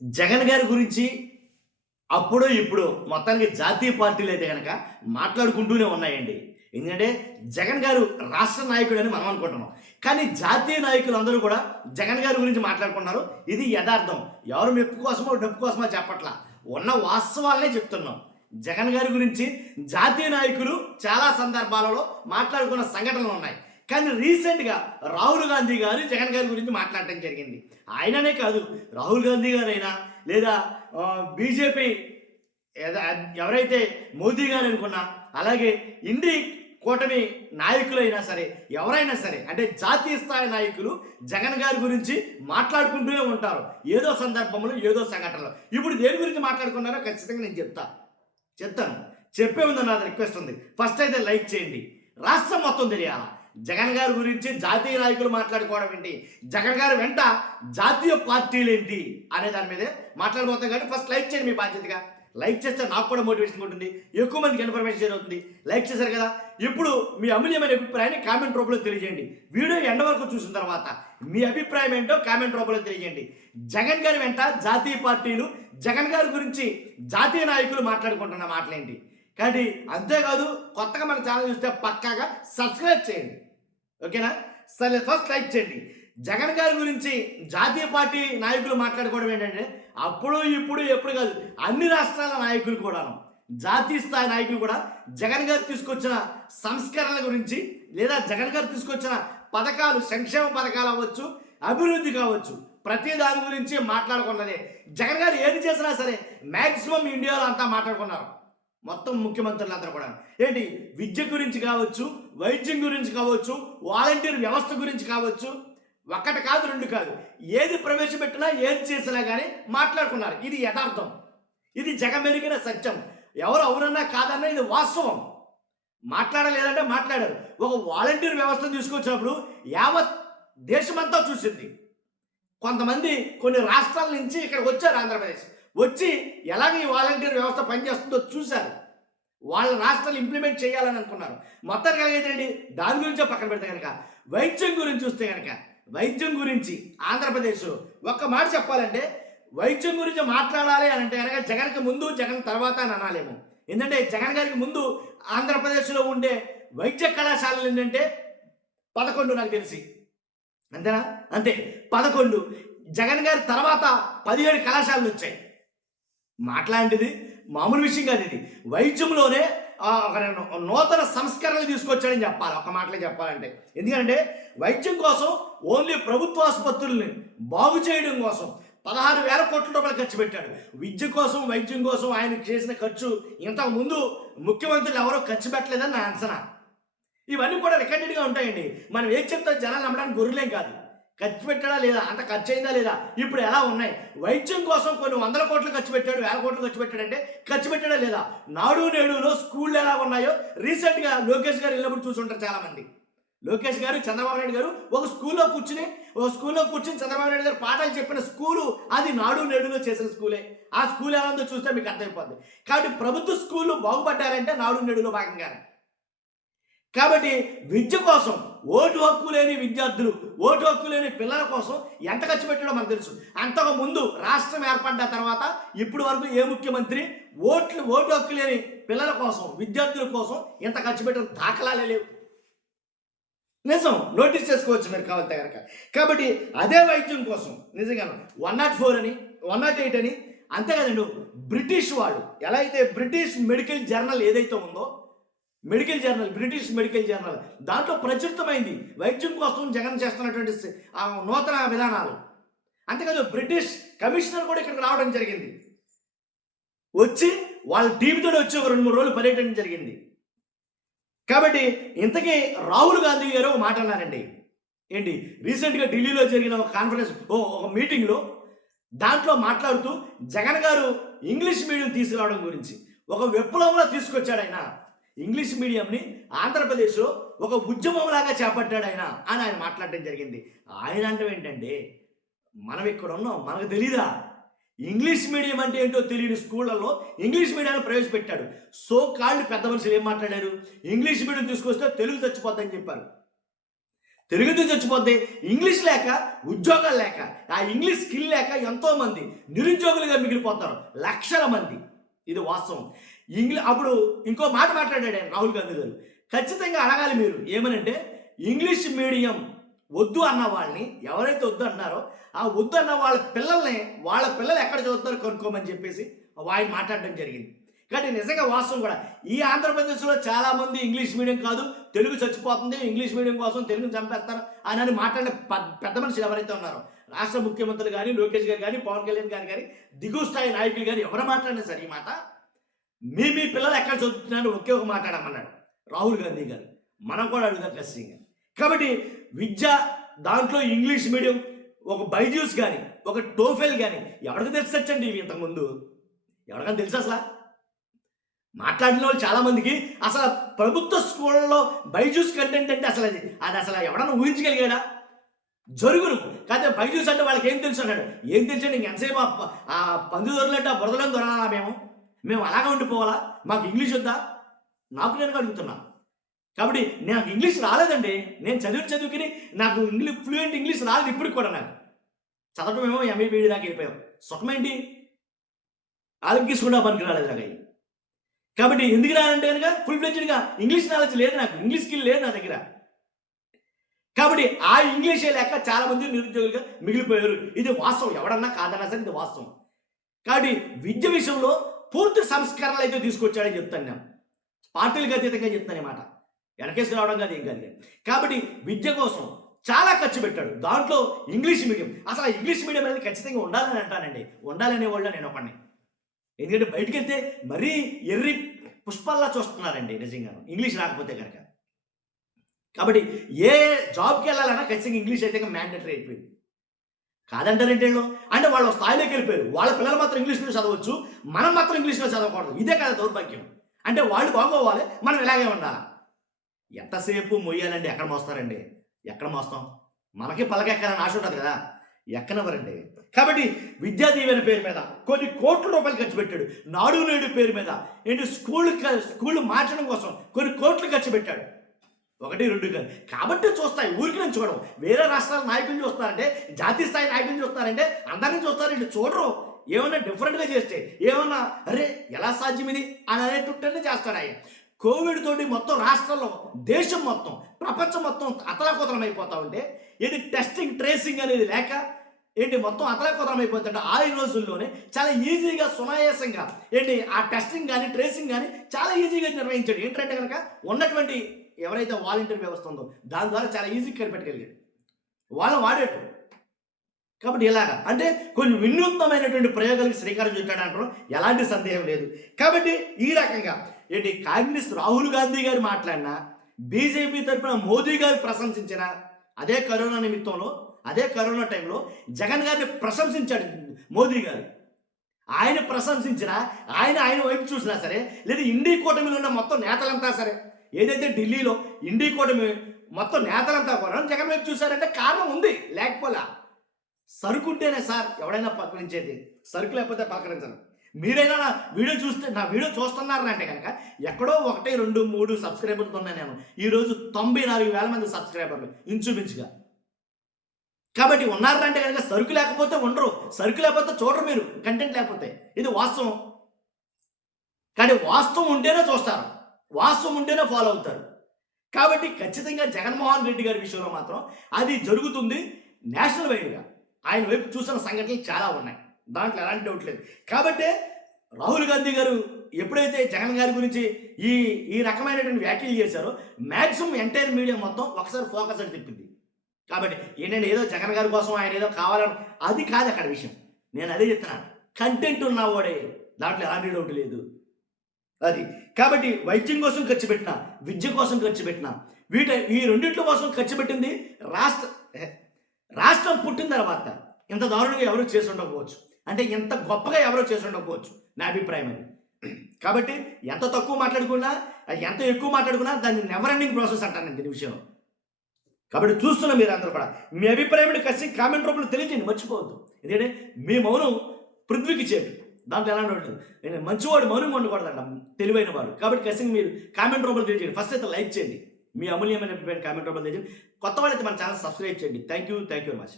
జగన్ గారి గురించి అప్పుడు, ఇప్పుడు మొత్తానికి జాతీయ పార్టీలు అయితే గనక మాట్లాడుకుంటూనే ఉన్నాయండి. ఎందుకంటే జగన్ గారు రాష్ట్ర నాయకుడని మనం అనుకుంటున్నాం. కానీ జాతీయ నాయకులందరూ కూడా జగన్ గారి గురించి మాట్లాడుకుంటున్నారు. ఇది యథార్థం. ఎవరు మెప్పు కోసమో, డబ్బు కోసమో చెప్పట్లా. ఉన్న వాస్తవాలనే చెప్తున్నాం. జగన్ గారి గురించి జాతీయ నాయకులు చాలా సందర్భాలలో మాట్లాడుకున్న సంఘటనలు ఉన్నాయి. కానీ రీసెంట్‌గా రాహుల్ గాంధీ గారు జగన్ గారి గురించి మాట్లాడటం జరిగింది. ఆయననే కాదు, రాహుల్ గాంధీ గారైనా లేదా బీజేపీ ఎవరైతే మోదీ గారు అనుకున్నా, అలాగే ఇండి కూటమి నాయకులైనా సరే, ఎవరైనా సరే, అంటే జాతీయ స్థాయి నాయకులు జగన్ గారి గురించి మాట్లాడుకుంటూనే ఉంటారు. ఏదో సందర్భంలో, ఏదో సంఘటనలో. ఇప్పుడు దేని గురించి మాట్లాడుకున్నారో ఖచ్చితంగా నేను చెప్తాను. చెప్పే ముందు నాది రిక్వెస్ట్ ఉంది. ఫస్ట్ అయితే లైక్ చేయండి. రాష్ట్రం మొత్తం తెలియాలా జగన్ గారి గురించి జాతీయ నాయకులు మాట్లాడుకోవడం ఏంటి, జగన్ గారి వెంట జాతీయ పార్టీలు ఏంటి అనే దాని మీదే మాట్లాడబోతాం. కాబట్టి ఫస్ట్ లైక్ చేయండి మీ బాధ్యతగా. లైక్ చేస్తే నాకు కూడా మోటివేషన్ ఉంటుంది, ఎక్కువ మందికి ఇన్ఫర్మేషన్ షేర్ అవుతుంది. లైక్ చేశారు కదా, ఇప్పుడు మీ అమూల్యమైన అభిప్రాయాన్ని కామెంట్ రూపంలో తెలియజేయండి. వీడియో ఎండ వరకు చూసిన తర్వాత మీ అభిప్రాయం ఏంటో కామెంట్ రూపంలో తెలియజేయండి. జగన్ గారి వెంట జాతీయ పార్టీలు, జగన్ గారి గురించి జాతీయ నాయకులు మాట్లాడుకుంటున్న మాటలేంటి. కాబట్టి అంతేకాదు, కొత్తగా మన ఛానల్ చూస్తే పక్కాగా సబ్స్క్రైబ్ చేయండి. ఓకేనా? సరే, ఫస్ట్ లైక్ చేయండి. జగన్ గారి గురించి జాతీయ పార్టీ నాయకులు మాట్లాడుకోవడం ఏంటంటే అప్పుడు, ఇప్పుడు, ఎప్పుడు కాదు, అన్ని రాష్ట్రాల నాయకులు కూడాను, జాతీయ స్థాయి నాయకులు కూడా జగన్ గారు తీసుకొచ్చిన సంస్కరణల గురించి, లేదా జగన్ గారు తీసుకొచ్చిన పథకాలు, సంక్షేమ పథకాలు అవ్వచ్చు, అభివృద్ధి కావచ్చు, ప్రతి దాని గురించి మాట్లాడుకున్నదే. జగన్ గారు ఏది చేసినా సరే మ్యాక్సిమం ఇండియాలో అంతా మాట్లాడుకున్నారు. మొత్తం ముఖ్యమంత్రులు అందరూ కూడా ఏంటి, విద్య గురించి కావచ్చు, వైద్యం గురించి కావచ్చు, వాలంటీర్ వ్యవస్థ గురించి కావచ్చు, ఒకటి కాదు, రెండు కాదు, ఏది ప్రవేశపెట్టినా, ఏది చేసినా కానీ మాట్లాడుకున్నారు. ఇది యథార్థం, ఇది జగమెరిగిన సత్యం. ఎవరు అవునన్నా కాదన్నా ఇది వాస్తవం. మాట్లాడలేదంటే మాట్లాడారు. ఒక వాలంటీర్ వ్యవస్థను తీసుకొచ్చినప్పుడు యావత్ దేశమంతా చూసింది. కొంతమంది కొన్ని రాష్ట్రాల నుంచి ఇక్కడికి వచ్చారు, ఆంధ్రప్రదేశ్ వచ్చి ఎలాగ ఈ వాలంటీర్ వ్యవస్థ పనిచేస్తుందో చూశారు. వాళ్ళ రాష్ట్రాలు ఇంప్లిమెంట్ చేయాలని అనుకున్నారు. మొత్తం కలిగేదండి. దాని గురించే పక్కన పెడితే కనుక వైద్యం గురించి చూస్తే కనుక, వైద్యం గురించి ఆంధ్రప్రదేశ్లో ఒక్క మాట చెప్పాలంటే, వైద్యం గురించి మాట్లాడాలి అని అంటే కనుక జగన్కి ముందు, జగన్ తర్వాత అని అనాలేమో. ఎందుకంటే జగన్ గారికి ముందు ఆంధ్రప్రదేశ్లో ఉండే వైద్య కళాశాలలు ఏంటంటే 11 నాకు తెలిసి, అంతేనా? అంతే, 11. జగన్ గారి తర్వాత 17 కళాశాలలు వచ్చాయి. మాట్లాంటిది మామూలు విషయం కాదు. ఇది వైద్యంలోనే ఒక నూతన సంస్కరణలు తీసుకొచ్చాడని చెప్పాలి, ఒక మాటలో చెప్పాలంటే. ఎందుకంటే వైద్యం కోసం, ఓన్లీ ప్రభుత్వ ఆసుపత్రుల్ని బాగు చేయడం కోసం 16,000 కోట్ల రూపాయలు ఖర్చు పెట్టాడు. విద్య కోసం, వైద్యం కోసం ఆయన చేసిన ఖర్చు ఇంతకు ముందు ముఖ్యమంత్రులు ఎవరో ఖర్చు పెట్టలేదని నా అంచనా. ఇవన్నీ కూడా రికార్డెడ్గా ఉంటాయండి. మనం ఏం చెప్తాం, జనాలు నమ్మడానికి గొర్రెలేం కాదు. ఖర్చు పెట్టాడా లేదా, అంత ఖర్చు అయిందా లేదా, ఇప్పుడు ఎలా ఉన్నాయి. వైద్యం కోసం కొన్ని 100 కోట్లు ఖర్చు పెట్టాడు, 1000 కోట్లు ఖర్చు పెట్టాడంటే ఖర్చు పెట్టాడా లేదా. నాడు నేడులో స్కూళ్ళు ఎలా ఉన్నాయో రీసెంట్గా లోకేష్ గారు వెళ్ళినప్పుడు చూసుంటారు చాలామంది. లోకేష్ గారు, చంద్రబాబు నాయుడు గారు ఒక స్కూల్లో కూర్చుని చంద్రబాబు నాయుడు గారు పాఠాలు చెప్పిన స్కూలు అది నాడు నేడులో చేసిన స్కూలే. ఆ స్కూల్ ఎలా ఉందో చూస్తే మీకు అర్థమైపోద్ది. కాబట్టి ప్రభుత్వ స్కూళ్ళు బాగుపడ్డారంటే నాడు నేడులో భాగంగానే. కాబట్టి విద్య కోసం, ఓటు హక్కు లేని విద్యార్థులు, ఓటు హక్కు లేని పిల్లల కోసం ఎంత ఖర్చు పెట్టాడో మనకు తెలుసు. అంతకు ముందు రాష్ట్రం ఏర్పడ్డ తర్వాత ఇప్పటి వరకు ఏ ముఖ్యమంత్రి ఓటు హక్కు లేని పిల్లల కోసం, విద్యార్థుల కోసం ఎంత ఖర్చు పెట్టిన దాఖలాలే లేవు. నిజం, నోటీస్ చేసుకోవచ్చు మీరు కావాలంటే కనుక. కాబట్టి అదే వైద్యం కోసం నిజంగా 104 అని, 108 అని, అంతే కదండి. బ్రిటిష్ వాళ్ళు ఎలా అయితే, బ్రిటిష్ మెడికల్ జర్నల్ ఏదైతే ఉందో, బ్రిటిష్ మెడికల్ జర్నల్, దాంట్లో ప్రచురితమైంది వైద్యం కోసం జగన్ చేస్తున్నటువంటి నూతన విధానాలు. అంతేకాదు, బ్రిటిష్ కమిషనర్ కూడా ఇక్కడికి రావడం జరిగింది. వచ్చి వాళ్ళ టీంతో వచ్చి ఒక 2-3 రోజులు పర్యటన జరిగింది. కాబట్టి ఇంతకీ రాహుల్ గాంధీ గారు ఒక మాట అన్నారండి. ఏంటి, రీసెంట్గా ఢిల్లీలో జరిగిన ఒక కాన్ఫరెన్స్, ఒక మీటింగ్లో, దాంట్లో మాట్లాడుతూ జగన్ గారు ఇంగ్లీష్ మీడియం తీసుకురావడం గురించి ఒక విప్లవంలో తీసుకొచ్చాడు ఆయన. ఇంగ్లీష్ మీడియంని ఆంధ్రప్రదేశ్లో ఒక ఉద్యమంలాగా చేపట్టాడు ఆయన అని ఆయన మాట్లాడడం జరిగింది. ఆయన అంటే ఏంటంటే, మనం ఇక్కడ ఉన్నాం, మనకు తెలీదా ఇంగ్లీష్ మీడియం అంటే ఏంటో తెలియని స్కూళ్ళల్లో ఇంగ్లీష్ మీడియాన్ని ప్రవేశపెట్టాడు. సో కాళ్ళు పెద్ద మనుషులు ఏం మాట్లాడారు, ఇంగ్లీష్ మీడియం తీసుకొస్తే తెలుగు చచ్చిపోద్దని చెప్పారు. తెలుగుతో చచ్చిపోద్ది. ఇంగ్లీష్ లేక, ఉద్యోగాలు లేక, ఆ ఇంగ్లీష్ స్కిల్ లేక ఎంతోమంది నిరుద్యోగులుగా మిగిలిపోతారు, లక్షల మంది. ఇది వాస్తవం. అప్పుడు ఇంకో మాట మాట్లాడాడు ఆయన రాహుల్ గాంధీ గారు. ఖచ్చితంగా అడగాలి మీరు ఏమనంటే, ఇంగ్లీష్ మీడియం వద్దు అన్న వాళ్ళని, ఎవరైతే వద్దు అంటున్నారో ఆ వద్దు అన్న వాళ్ళ పిల్లలు ఎక్కడ చదువుతారో కనుక్కోమని చెప్పేసి ఆయన మాట్లాడడం జరిగింది. కానీ నిజంగా వాస్తవం కూడా ఈ ఆంధ్రప్రదేశ్లో చాలామంది ఇంగ్లీష్ మీడియం కాదు, తెలుగు చచ్చిపోతుంది, ఇంగ్లీష్ మీడియం కోసం తెలుగుని చంపేస్తారు అని మాట్లాడే పెద్ద మనుషులు ఎవరైతే ఉన్నారో, రాష్ట్ర ముఖ్యమంత్రులు కానీ, లోకేష్ గారు కానీ, పవన్ కళ్యాణ్ గారు కానీ, దిగువ స్థాయి నాయకులు కానీ ఎవరు మాట్లాడినా సరే ఈ మాట, మీ పిల్లలు ఎక్కడ చదువుతున్నారో ఒకే ఒక మాట్లాడమన్నాడు రాహుల్ గాంధీ గారు. మనం కూడా అడుగుదాం ఖచ్చితంగా. కాబట్టి విద్య దాంట్లో ఇంగ్లీష్ మీడియం, ఒక బైజూస్ కానీ, ఒక టోఫెల్ కానీ ఎవరికి తెలుసండి ఇవి ఇంతకుముందు? ఎవరికైనా తెలుసు అసలు? మాట్లాడిన వాళ్ళు చాలామందికి అసలు ప్రభుత్వ స్కూళ్ళలో బైజూస్ కంటెంట్ అంటే అది అసలు ఎవడన్నా ఊహించగలిగాడా? జరుగును కాకపోతే బైజూస్ అంటే వాళ్ళకి ఏం తెలుసు అన్నాడు. ఏం తెలుసు అంటే ఎంతసేపు ఆ పందు దొరలంటే ఆ బురదలో దొరలా మేము అలాగే ఉండిపోవాలా? మాకు ఇంగ్లీష్ వద్దా? నాకు నేను అడుగుతున్నా. కాబట్టి నాకు ఇంగ్లీష్ రాలేదండి. నేను చదువుకుని నాకు ఫ్లూయెంట్ ఇంగ్లీష్ రాలేదు ఇప్పటికి కూడా. నాకు చదవటం ఏమో ఎంఏ బీఈడీ దాకా వెళ్ళిపోయాం. సుఖమేంటి? ఆరోగ్యసుకుండా పనికి రాలేదు నాకు. కాబట్టి ఎందుకు రాలంటే కనుక ఫుల్ ఫ్లెడ్జ్డ్గా ఇంగ్లీష్ నాలెడ్జ్ లేదు, నాకు ఇంగ్లీష్ స్కిల్ లేదు నా దగ్గర. కాబట్టి ఆ ఇంగ్లీషే లేక చాలామంది నిరుద్యోగులుగా మిగిలిపోయారు. ఇది వాస్తవం, ఎవడన్నా కాదన్నా సరే ఇది వాస్తవం. కాబట్టి విద్య విషయంలో పూర్తి సంస్కరణలు అయితే తీసుకొచ్చాడని చెప్తాను నేను. పార్టీలకు అతీతంగా చెప్తాను ఈ మాట, వెనకేసుకు రావడం కాదు, ఏం కాదు. కాబట్టి విద్య కోసం చాలా ఖర్చు పెట్టాడు. దాంట్లో ఇంగ్లీష్ మీడియం, అసలు ఇంగ్లీష్ మీడియం అనేది ఖచ్చితంగా ఉండాలని అంటానండి. ఉండాలనే వాళ్ళు నేను ఒకడిని. ఎందుకంటే బయటికి వెళ్తే మరీ ఎర్రి పుష్పాల్లా చూస్తున్నారండి నిజంగా ఇంగ్లీష్ రాకపోతే కనుక. కాబట్టి ఏ జాబ్కి వెళ్ళాలన్నా ఖచ్చితంగా ఇంగ్లీష్ అయితే మ్యాండేటరీ అయిపోయింది. కాదంటారంటే అంటే వాళ్ళు స్థాయిలోకి వెళ్ళిపోయారు. వాళ్ళ పిల్లలు మాత్రం ఇంగ్లీష్లో చదవచ్చు, మనం మాత్రం ఇంగ్లీష్లో చదవకూడదు. ఇదే కదా దౌర్భాగ్యం. అంటే వాళ్ళు బాగోవాలి, మనం ఇలాగే ఉండాలి. ఎంతసేపు మొయ్యాలండి? ఎక్కడ మోస్తారండి? ఎక్కడ మోస్తాం? మనకి పలకెక్కాలని ఆశ ఉంటుంది కదా, ఎక్కనవరండి. కాబట్టి విద్యా దీవెన పేరు మీద కొన్ని కోట్ల రూపాయలు ఖర్చు పెట్టాడు. నాడు నేడు పేరు మీద ఏంటి స్కూళ్ళు మార్చడం కోసం కొన్ని కోట్లు ఖర్చు పెట్టాడు. 1, 2 కాదు. కాబట్టి చూస్తాయి, ఊరికి నేను చూడడం. వేరే రాష్ట్రాల నాయకులు చూస్తారంటే, జాతీయ స్థాయి నాయకులు చూస్తారంటే అందరినీ చూస్తారంటే చూడరు. ఏమన్నా డిఫరెంట్గా చేస్తే ఏమన్నా అరే ఎలా సాధ్యం ఇది అని అనేటట్టునే చేస్తాడు ఆయన. కోవిడ్ తోటి మొత్తం రాష్ట్రంలో, దేశం మొత్తం, ప్రపంచం మొత్తం అతలాకుతలం అయిపోతా ఉంటే ఇది టెస్టింగ్ ట్రేసింగ్ అనేది లేక ఏంటి మొత్తం అతలాకుతలం అయిపోతుంటే ఆ రోజుల్లోనే చాలా ఈజీగా సునాయాసంగా ఏంటి ఆ టెస్టింగ్ కానీ ట్రేసింగ్ కానీ చాలా ఈజీగా నిర్వహించాడు. ఏంటంటే కనుక ఉన్నటువంటి ఎవరైతే వాలంటీర్ వ్యవస్థ ఉందో దాని ద్వారా చాలా ఈజీగా కనిపెట్టగలిగాడు, వాళ్ళని వాడాడు. కాబట్టి ఇలాగా అంటే కొన్ని వినూత్నమైనటువంటి ప్రయోగాలకు శ్రీకారం చుట్టాడంటారు, ఎలాంటి సందేహం లేదు. కాబట్టి ఈ రకంగా ఏంటి కాంగ్రెస్ రాహుల్ గాంధీ గారు మాట్లాడినా, బీజేపీ తరఫున మోదీ గారు ప్రశంసించిన, అదే కరోనా నిమిత్తంలో అదే కరోనా టైంలో జగన్ గారిని ప్రశంసించాడు మోదీ గారు. ఆయన ప్రశంసించిన ఆయన వైపు చూసినా సరే, లేదా ఇండీ కూటమిలో ఉన్న మొత్తం నేతలంతా సరే, ఏదైతే ఢిల్లీలో ఇండీ కూటమి మొత్తం నేతలంతా కూడా జగన్ వైపు చూశారంటే కారణం ఉంది, లేకపోలే. సరుకుంటేనే సార్ ఎవడైనా పలకరించేది, సరుకు లేకపోతే పలకరించరు. మీరైనా నా వీడియో చూస్తున్నారంటే కనుక ఎక్కడో 1, 2, 3 సబ్స్క్రైబర్లు ఉన్నాయి. నేను ఈరోజు 94,000 మంది సబ్స్క్రైబర్లు ఇంచుమించుగా. కాబట్టి ఉన్నారంటే కనుక సరుకు లేకపోతే ఉండరు, సరుకు లేకపోతే చూడరు మీరు, కంటెంట్ లేకపోతే. ఇది వాస్తవం. కానీ వాస్తవం ఉంటేనే చూస్తారు, వాస్తవం ఉంటేనే ఫాలో అవుతారు. కాబట్టి ఖచ్చితంగా జగన్మోహన్ రెడ్డి గారి విషయంలో మాత్రం అది జరుగుతుంది. నేషనల్ వైడ్గా ఆయన వైపు చూసిన సంఘటనలు చాలా ఉన్నాయి, దాంట్లో ఎలాంటి డౌట్ లేదు. కాబట్టి రాహుల్ గాంధీ గారు ఎప్పుడైతే జగన్ గారి గురించి ఈ రకమైనటువంటి వ్యాఖ్యలు చేశారో మ్యాక్సిమం ఎంటైర్ మీడియా మొత్తం ఒకసారి ఫోకస్ అని తిప్పింది. కాబట్టి ఏంటంటే ఏదో జగన్ గారి కోసం ఆయన ఏదో కావాలని అది కాదు అక్కడ విషయం. నేను అదే చెప్తున్నాను, కంటెంట్ ఉన్నవాడే, దాంట్లో ఎలాంటి డౌట్ లేదు అది. కాబట్టి వైద్యం కోసం ఖర్చు పెట్టినా, విద్య కోసం ఖర్చు పెట్టినా, ఈ రెండింటి కోసం ఖర్చు పెట్టింది రాష్ట్రం పుట్టిన తర్వాత ఇంత దారుణంగా ఎవరు చేసి ఉండకపోవచ్చు, అంటే ఇంత గొప్పగా ఎవరో చేసి ఉండకపోవచ్చు నా అభిప్రాయం అది. కాబట్టి ఎంత తక్కువ మాట్లాడుకున్నా, ఎంత ఎక్కువ మాట్లాడుకున్నా దాన్ని నెవర్ ఎండింగ్ ప్రాసెస్ అంటాను నేను దీని విషయంలో. కాబట్టి చూస్తున్న మీరు అందరూ కూడా మీ అభిప్రాయం ఖచ్చితంగా కామెంట్ రూపంలో తెలియజేయండి, మర్చిపోవద్దు. ఎందుకంటే మీ మౌనం పృథ్వీకి చేటు, దాంట్లో ఎలాంటి ఉంటుంది. నేను మంచివాడు మౌనం ఉండకూడదంట, తెలివైన వాడు. కాబట్టి ఖచ్చితంగా మీరు కామెంట్ రూపంలో తెలియజేయండి. ఫస్ట్ అయితే లైక్ చేయండి, మీ అమూల్యమైన అభిప్రాయం కామెంట్ రూపంలో తెలియజేయండి. కొత్త వాళ్ళైతే మన ఛానల్ సబ్స్క్రైబ్ చేయండి. Thank you very much.